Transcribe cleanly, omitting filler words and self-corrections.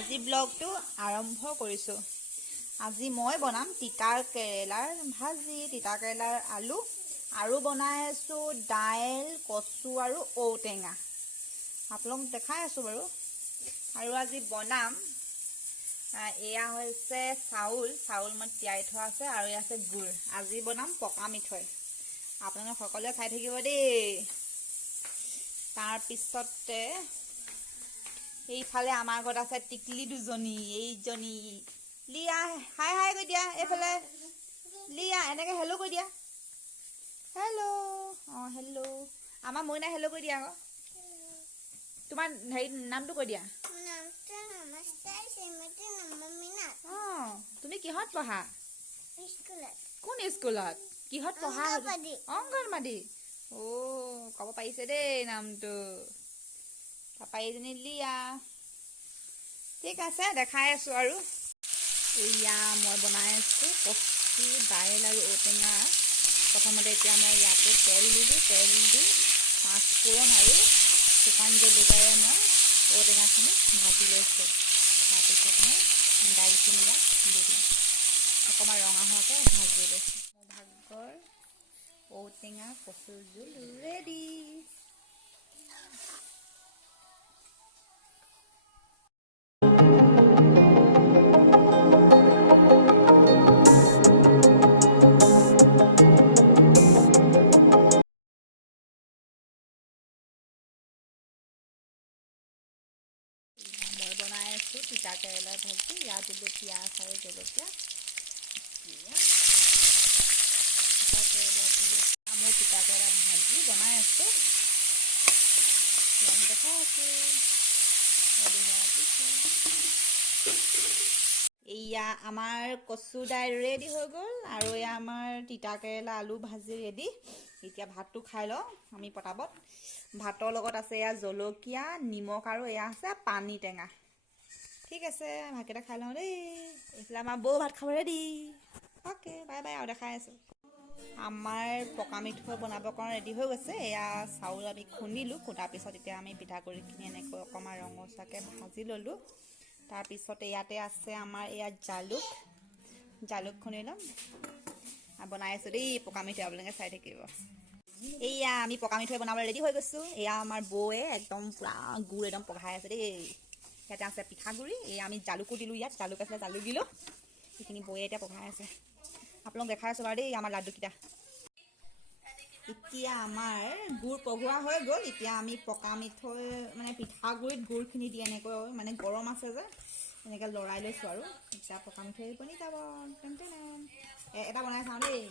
আজি ব্লগটো আৰম্ভ কৰিছোঁ। আজি মই বনাম তিতা কেৰেলাৰ ভাজি, তিতা কেৰেলাৰ আলু আৰু বনাই আছোঁ দাইল, কচু আৰু ঔটেঙা। আপোনালোক দেখাই আছোঁ বাৰু। আৰু আজি বনাম এয়া হৈছে চাউল মই তিয়াই থোৱা আছে আৰু এয়া আছে গুড়। আজি বনাম পকা মিঠৈ। আপোনালোক সকলোৱে চাই থাকিব দেই। তাৰপিছতে এইফালে আমাৰ ঘৰত আছে টিকলি দুজনী, এইজনী লিয়া হাই হাই কৈ দিয়া, এইফালে লিয়া এনেকৈ হেল্ল' কৈ দিয়া, হেল্ল'। অঁ হেল্ল', আমাৰ মইনা হেল্ল' কৈ দিয়া আকৌ। তোমাৰ হেৰি নামটো কৈ দিয়া। অঁ তুমি কিহত পঢ়া? কোন স্কুলত? কিহত পঢ়া? অংগনবাড়ী। অ' ক'ব পাৰিছে দেই নামটো। তাৰপৰা এইজনী লিয়া। ঠিক আছে, দেখাই আছোঁ আৰু। এয়া মই বনাই আছোঁ কচু, দাইল আৰু ঔটেঙা। প্ৰথমতে এতিয়া মই ইয়াতে তেল দিলোঁ, তেল দি পাঁচফোৰণ আৰু শুকান জলকীয়াৰে মই ঔটেঙাখিনি ভাজি লৈছোঁ। তাৰপিছত মই দাইলখিনি ইয়াত দি দিম, অকণমান ৰঙা হোৱাকৈ ভাজি লৈছোঁ। মোৰ ভাগৰ ঔটেঙা কচুৰ জোল ৰেডি। মই বনাই আছোঁ তিতা কেৰেলাৰ ভাজি। ইয়াত দিলোঁ পিঁয়াজ আৰু জলকীয়া। মোৰ তিতা কেৰেলা ভাজি বনাই আছোঁ, দেখাই আছোঁ। এয়া আমাৰ কচু দাইল ৰেডি হৈ গ'ল আৰু এয়া আমাৰ তিতা কেৰেলা আলু ভাজি ৰেডি। এতিয়া ভাতটো খাই লওঁ আমি পটাপট। ভাতৰ লগত আছে এয়া জলকীয়া, নিমখ আৰু এয়া আছে পানী টেঙা। ঠিক আছে, ভাতকেইটা খাই লওঁ দেই। এইফালে আমাৰ বৌ ভাত খাব ৰেডি। অ'কে, বাই বাই, আৰু দেখাই আছোঁ। আমাৰ পকা মিঠৈ বনাবৰ কাৰণে ৰেডি হৈ গৈছে। এয়া চাউল আমি খুন্দিলোঁ, খুন্দাৰ পিছত এতিয়া আমি পিঠাগুড়িখিনি এনেকৈ অকণমান ৰঙচুৱাকৈ ভাজি ল'লোঁ। তাৰপিছতে ইয়াতে আছে আমাৰ এয়া জালুক খুন্দি ল'ম। বনাই আছোঁ দেই পকা মিঠৈ, আপোনালোকে চাই থাকিব। এয়া আমি পকা মিঠৈ বনাবলৈ ৰেডি হৈ গৈছোঁ। এয়া আমাৰ বৌয়ে একদম পূৰা গুড় একদম পগাই আছে দেই। ইয়াতে আছে পিঠাগুড়ি, এয়া আমি জালুকো দিলোঁ, ইয়াত জালুক আছিলে জালুক দিলোঁ। সেইখিনি বৌয়ে এতিয়া পগাই আছে। আপোনালোক দেখাই আছোঁ বাৰু দেই আমাৰ লাডুকেইটা। এতিয়া আমাৰ গুড় পগোৱা হৈ গ'ল। এতিয়া আমি পকা মিঠৈ মানে পিঠাগুড়িত গুড়খিনি দি এনেকৈ মানে গৰম আছে যে এনেকৈ লৰাই লৈছোঁ আৰু এতিয়া পকা মিঠৈ বনি যাব। এটা বনাই চাওঁ দেই।